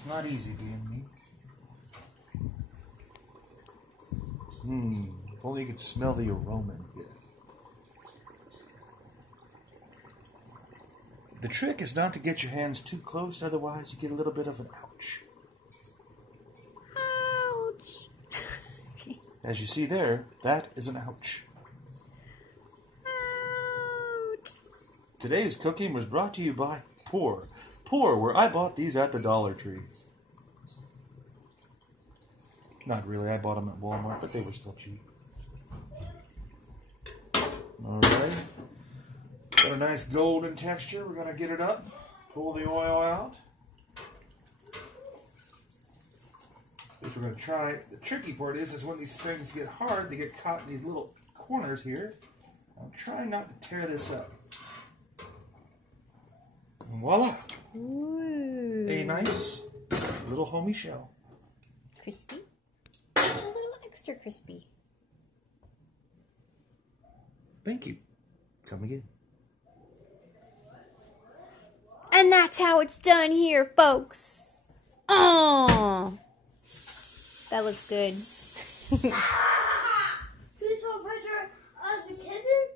It's not easy being me. If only you could smell the aroma in here. The trick is not to get your hands too close, otherwise you get a little bit of an ouch. Ouch! As you see there, that is an ouch. Ouch! Today's cooking was brought to you by Pour. Pour, where I bought these at the Dollar Tree. Not really, I bought them at Walmart, but they were still cheap. Alright. Got a nice golden texture. We're going to get it up. Pull the oil out. If we're going to try, the tricky part is when these things get hard, they get caught in these little corners here. I'm trying not to tear this up. And voila! Ooh. A nice little homey shell. Crispy. A little extra crispy. Thank you. Come again. And that's how it's done here, folks. Oh, that looks good. Can you show a picture of the kitten?